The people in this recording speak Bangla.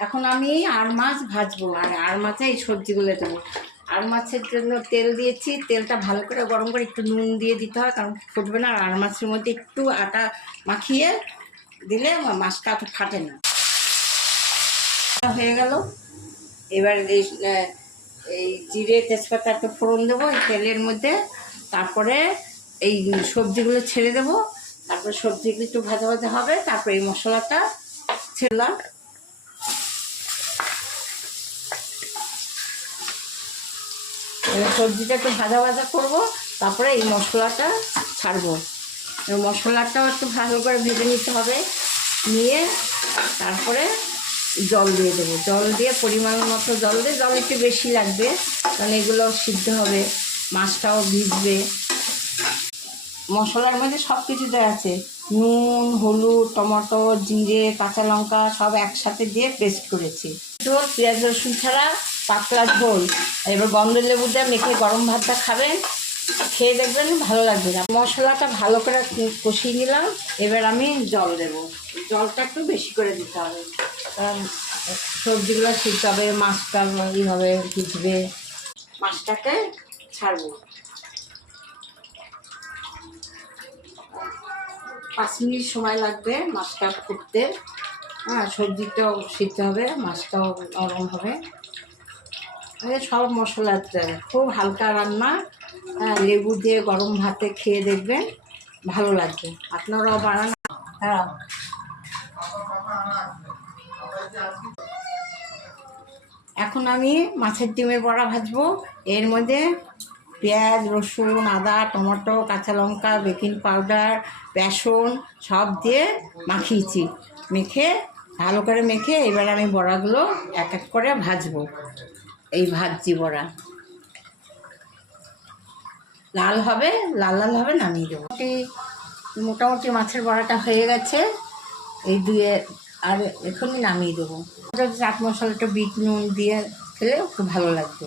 এখন আমি আর মাছ ভাজবো, আর আর মাছে এই সবজিগুলো দেবো। আর মাছের জন্য তেল দিয়েছি, তেলটা ভালো করে গরম করে একটু নুন দিয়ে দিতে হয়, কারণ ফুটবে না। আর মাছের মধ্যে একটু আটা মাখিয়ে দিলে মাছটা এত ফাটে না। হয়ে গেল। এবার এই জিরে তেজপাতা একটু ফোড়ন দেবো এই তেলের মধ্যে, তারপরে এই সবজিগুলো ছেড়ে দেবো, তারপরে সবজিগুলো একটু ভাজা ভাজা হবে, তারপরে এই মশলাটা ছেড়লাম। সবজিটা একটু ভাজা ভাজা করবো, তারপরে এই মশলাটা ছাড়বো। মশলাটাও একটু ভালো করে ভেজে নিতে হবে, নিয়ে তারপরে জল দিয়ে দেবো। জল দিয়ে পরিমাণ মতো জল দিয়ে, জল একটু বেশি লাগবে কারণ এগুলো সিদ্ধ হবে, মাছটাও ভিজবে। মশলার মধ্যে সব কিছু দেওয়া আছে, নুন, হলুদ, টমেটো, জিরে, কাঁচা লঙ্কা সব একসাথে দিয়ে পেস্ট করেছি। ঝোল পেঁয়াজ রসুন ছাড়া পাতলা ঝোল। এবার গন্ধ লেবু দিয়ে মেখে গরম ভাতটা খাবেন, খেয়ে দেখবেন ভালো লাগবে। মশলাটা ভালো করে কষিয়ে নিলাম, এবার আমি জল দেব। জলটা একটু বেশি করে দিতে হবে, কারণ সবজিগুলো সিদ্ধ হবে, মাছটা হবে ভিজবে। মাছটাকে ছাড়বো, 5 মিনিট সময় লাগবে মাছটা ফুটতে। হ্যাঁ, সবজিটাও সিদ্ধ হবে, মাছটাও নরম হবে। সব মশলা খুব হালকা রান্না। হ্যাঁ, লেবু দিয়ে গরম ভাতে খেয়ে দেখবেন ভালো লাগবে। আপনারাও বানান। হ্যাঁ, এখন আমি মাছের ডিমের বড়া ভাজবো। এর মধ্যে পেঁয়াজ, রসুন, আদা, টমেটো, কাঁচা লঙ্কা, বেকিং পাউডার, বেসন সব দিয়ে মাখিয়েছি। মেখে ভালো করে মেখে এবার আমি বড়াগুলো এক এক করে ভাজবো। এই ভাজছি বড়া, লাল হবে, লাল লাল হবে, নামিয়ে দেবো। মোটামুটি মাছের বড়াটা হয়ে গেছে, এই দুয়ে আর এখনই নামিয়ে দেবো। চাট মশলাটা বিট নুন দিয়ে খেলে খুব ভালো লাগবে।